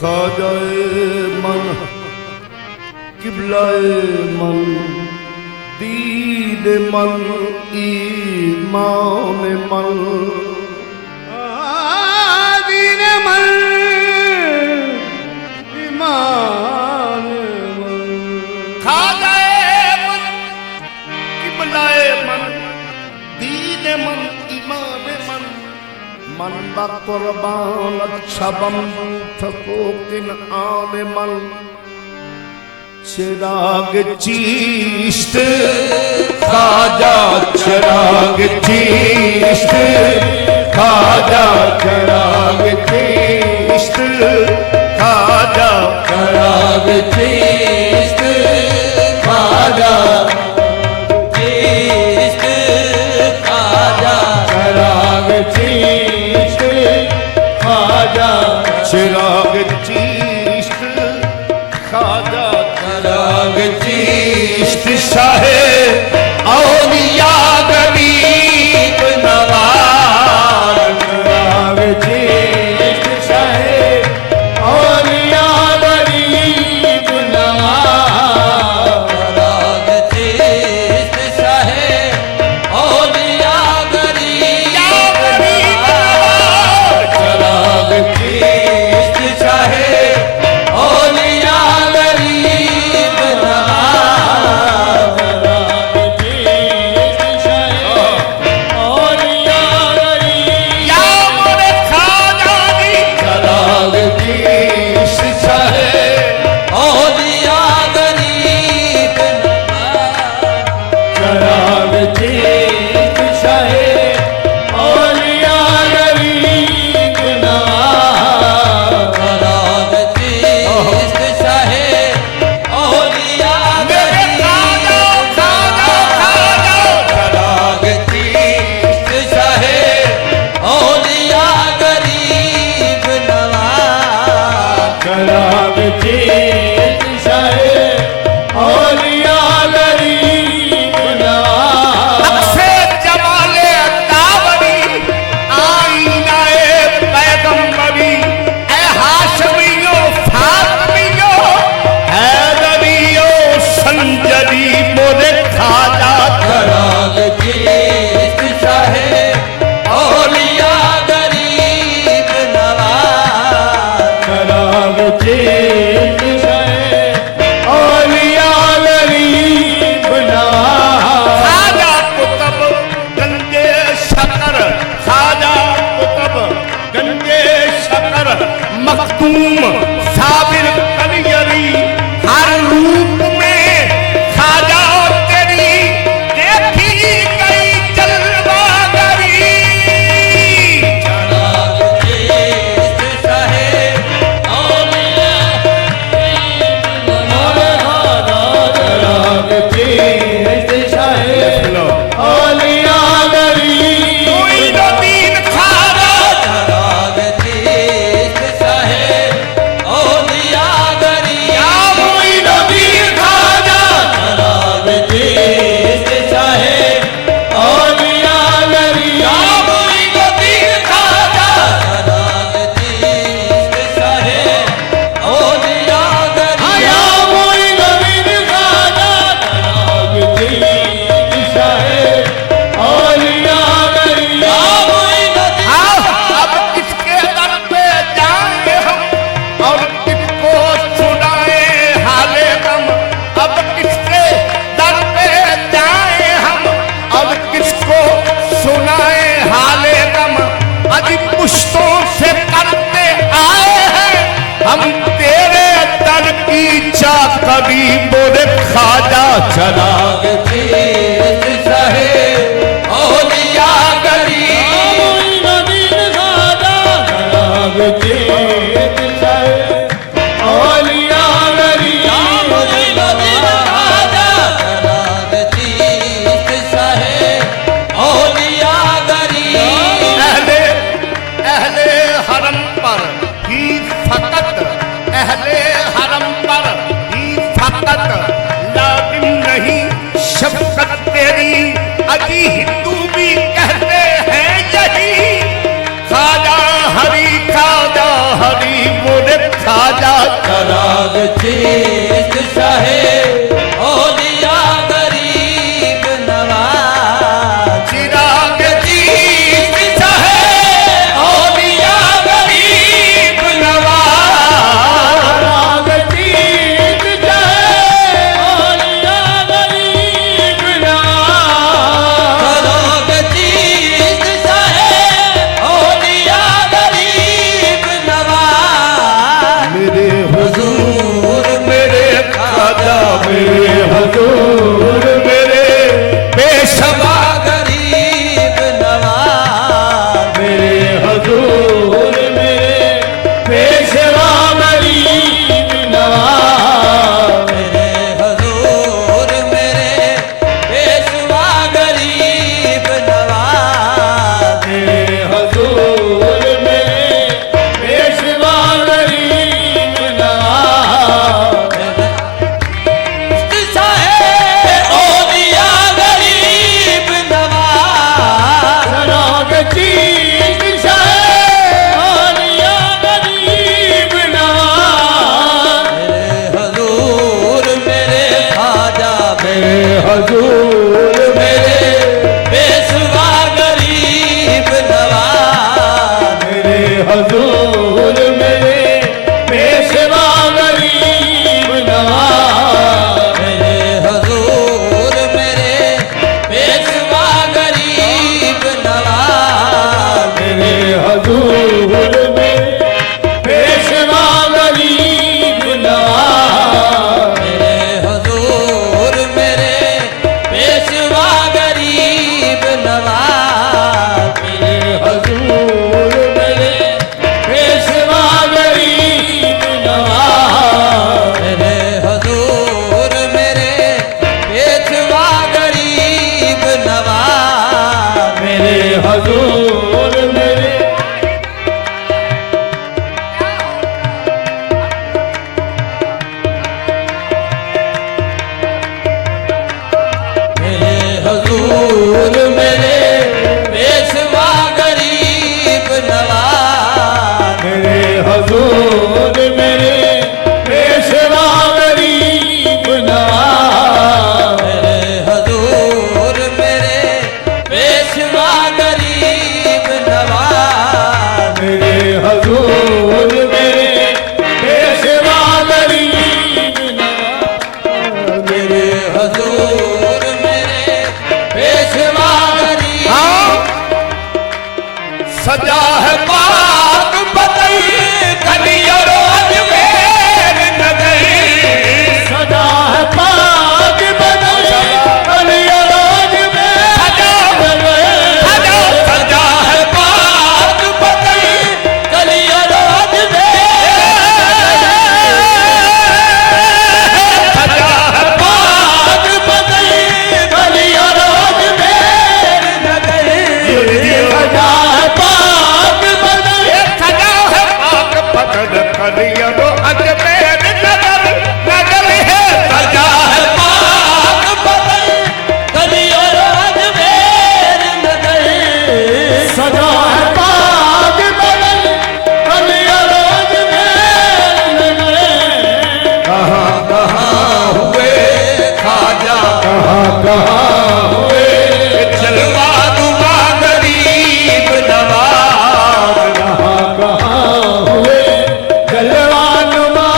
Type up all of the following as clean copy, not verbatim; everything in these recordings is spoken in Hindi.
खाजाए मन किबलाए मन दीन मन ईमान मन दीन मन ईमान मन खाजाए मन किबलाए मन दीन मन ईमान मन मन बा कुर्बान अच्छा बम थको किन आने मन चिराग चीष्ट खाजा चिराग चीष्ट खाजा चिराग चीष्ट खाजा चिराग चीष्ट खाजा चीष्ट खाजा चिराग चीष्ट खाजा चिराग चीष्ट खाजा चिराग चीष्ट शाहे औलिया गरीब नवाज चिराग चीष्ट शाहे औलिया गरीब नवाज चिराग चीष्ट शाहे औलिया गरीब नवाज चिराग चीष्ट शाहे औलिया गरीब नवाज मखदूम साबिर कलियरी हर रूप में खाजा तेरी देखी गई जलवागरी चिराग चीष्ट शाहे औलिया चिराग चीष्ट शाहे औलिया गरीब कोई नबीन खाजा चिराग चीष्ट शाहे औलिया गरीब कोई नबीन खाजा चिराग चीष्ट शाहे औलिया गरीब कोई नबीन खाजा चिराग चीष्ट शाहे औलिया गरीब आया कोई नबीन खाजा चिराग चीष्ट शाहे औलिया गरीब हाँ, अब किसके दर पे जाएं हम और किसको सुनाए हाले गम अब किसके दर पे जाएं हम और किसको सुनाए हाले गम अजी पुश्तों से करते आए हैं हम तेरे दर की चाकरी बोले खाजा चला चिराग चीष्ट शाहे औलिया गरीब चिराग चीष्ट शाहे औलिया गरीब चिराग चीष्ट शाहे औलिया गरीब अहले अहले हरम पर ही फकत अहले हरम पर ही फकत लाजिम नहीं शफकत तेरी अजी हिंदू भी कहते हैं यही खाजा हरी बोले खाजा चराग चीज शाहे औलिया गरीब नवाज चिराग चीज चाहे औलिया गरीब नवाज चराग चीज शाहे औलिया गरीब नवाज चराग चीज शाहे औलिया गरीब नवाज मेरे हुजूर मेरे खाजा मेरे हजूर मेरे पेशवा गरीब नवाज मेरे हजूर मेरे पेशवा गरीब नवाज मेरे हजूर मेरे पेशवा गरीब नवाज मेरे हजूर मेरे पेशवा गरीब नवाज शाहे औलिया गरीब नवाज चराग चीज चाहे औलिया गरीब नवाज मेरे हजूर मेरे खाजा मेरे हजूर मेरे पेशवा गरीब नवाज मेरे हजूर मेरे पेशवा गरीब नवाज मेरे हजूर मेरे पेशवा गरीब नवाज मेरे हजूर मेरे पेशवा गरीब नवाज मेरे हजूर मेरे पेशवा गरीब नवाज मेरे हजूर मेरे पेशवा गरीब नवाज मेरे हजूर मेरे पेशवा गरीब नवाज मेरे हजूर मेरे मेरे हजूर मेरे पेशवा गरीब नवाज मेरे हजूर मेरे पेशवा गरीब नवाज मेरे हजूर मेरे पेशवा गरीब नवाज मेरे हजूर मेरे पेशवा गरीब नवाज मेरे हजूर मेरे पेशवा गरीब सजा है पाक बदल कलिया रोज मेर नगर सजा है पाक बदल कलिया रोज मेर सजा सजा है पाक बदल कलिया रोज में सजा है पाक बदल कलिया रोज मेर नगर सजा है पाक बदल सजा है पाक बदल कलिया रोज मेर नगर नगर है सजा है पाक बदल कलिया रोज में नगर सजा है पाक बदल कलिया रोज मेर नगर कहाँ कहाँ हुए खाजा कहाँ हुए जलवा दुआ गरीब नवाज कहाँ कहाँ हुए जलवानुमा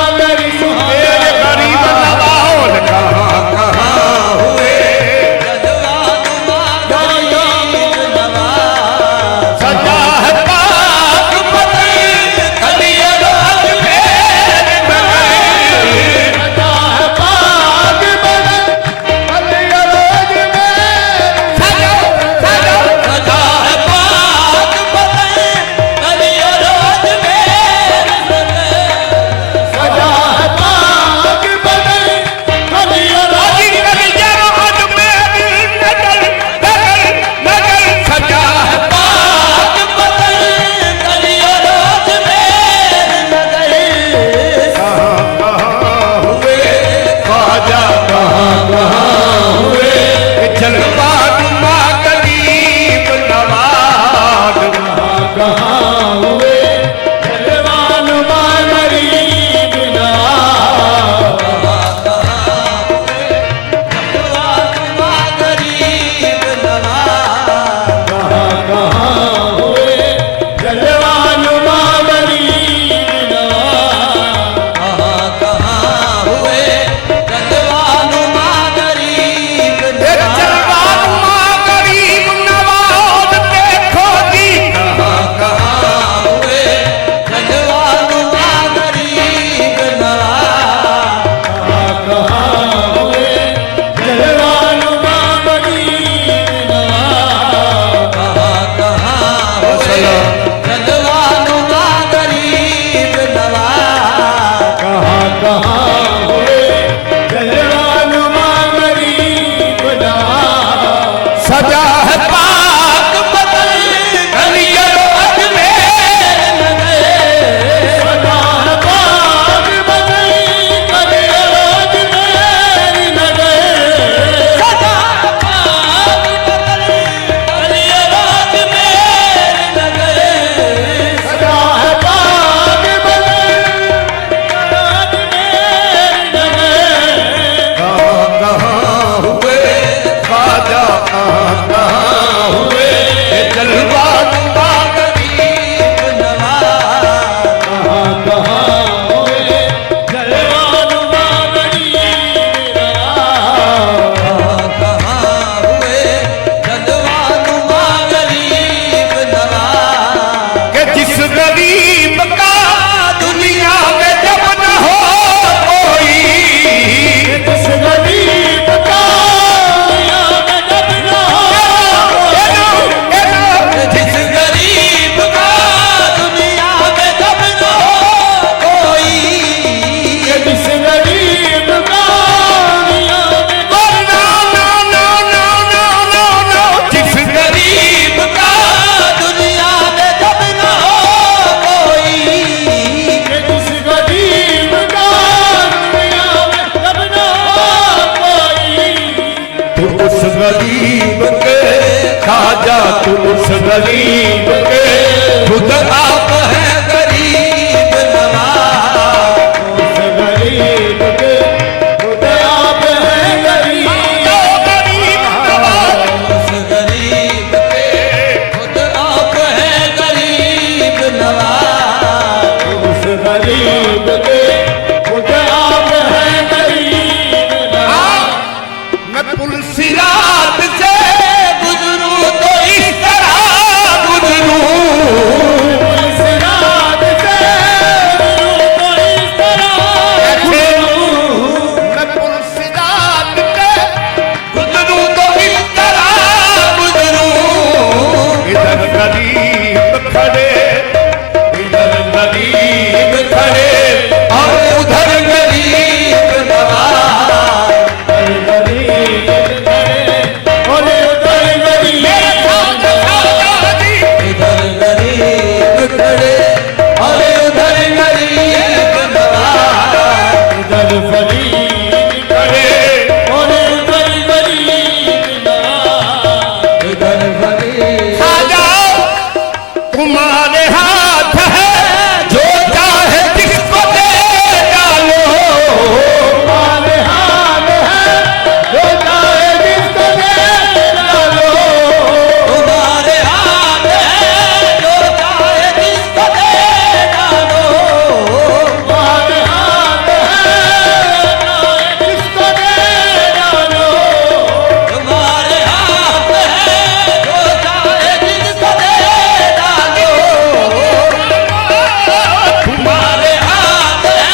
गरीब के खुद आप हैं गरीब नवाज। उस गरीब के खुद आप हैं गरीब नवाज। उस गरीब के खुद आप हैं गरीब नवाज। उस गरीब के खुद आप हैं गरीब नवाज। मैं तुलसी रात से गुजरूं तो इस तरह गुजरूं। इस रात से गुजरूं तो इस तरह गुजरूं। मैं तुलसी रात से गुजरूं तो इस तरह गुजरूं। इधर गरीब खड़े, इधर गरीब खड़े, और उधर गरीब नवाज। इधर गरीब खड़े और उधर गरीब नवाज। इधर गरीब खड़े और उधर गरीब नवाज। इधर गरीब खड़े और उधर गरीब नवाज। इधर गरीब आ जाओ, तुम्हारे हाथ है जो चाहे जिसको दे डालो। तुम्हारे हाथ है जो चाहे जिसको दे डालो। तुम्हारे हाथ है जो चाहे जिसको दे डालो। तुम्हारे हाथ है जिसको दे डालो। तुम्हारे हाथ है जो चाहे जिसको दे डालो। तुम्हारे हाथ है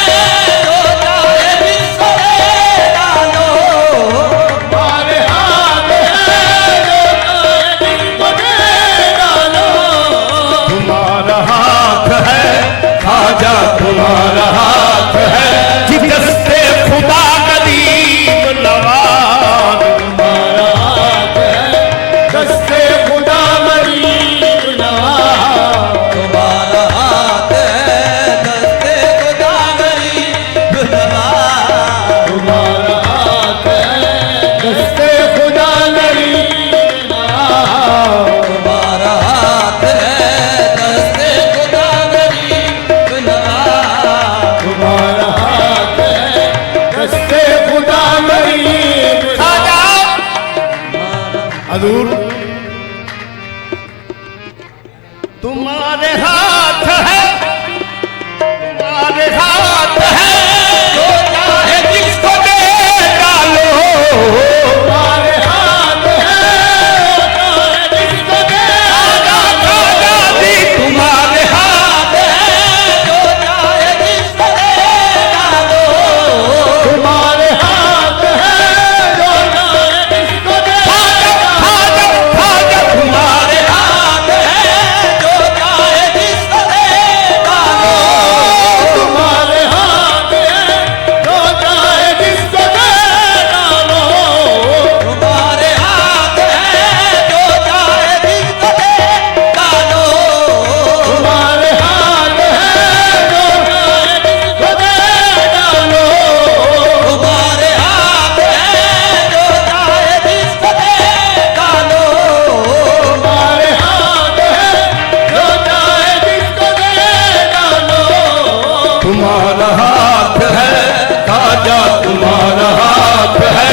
जो चाहे जिसको दे डालो। तुम्हारे हाथ है जो चाहे जिसको दे डालो। तुम्हारा हाथ है खाजा, तुम्हारा हाथ है जिससे खुदा गरीब नवाज। तुम्हारा हाथ है जिससे खुदा गरीब नवाज। तुम्हारा हाथ है दस्ते खुदा गरीब नवाज। तुम्हारा हाथ है जिससे खुदा गरीब नवाज। तुम्हारा हाथ है दस्ते खुदा गरीब नवाज। तुम्हारा हाथ है जिससे खुदा गरीब नवाज। हजूर, तुम्हारे हाथ है, तुम्हारे हाथ है जो चाहे जिसको दे डालो। तुम्हारे हाथ है जिसको दे तुम्हारे हाथ है जो चाहे जिसको दे डालो। तुम्हारे हाथ है जो चाहे जिसको दे तुम्हारे हाथ है जो चाहे जिसको दे डालो। तुम्हारे हाथ है जो चाहे जिसको दे डालो। तुम्हारे हाथ है जो चाहे जिसको दे डालो। तुम्हारे हाथ है जो चाहे जिसको दे डालो। तुम्हारे हाथ है जो चाहे जिसको दे डालो। तुम्हारे हाथ है जो चाहे जिसको दे डालो। तुम्हारा हाथ है खाजा, तुम्हारा हाथ है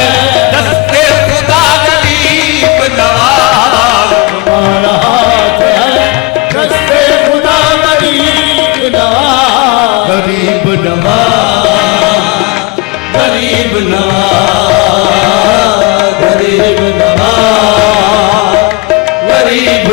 दस्ते खुदा गरीब नवाज। तुम्हारा हाथ है दस्ते खुदा गरीब नवाज। गरीब नवाज, गरीब नवाज। गरीब नवाज। गरीब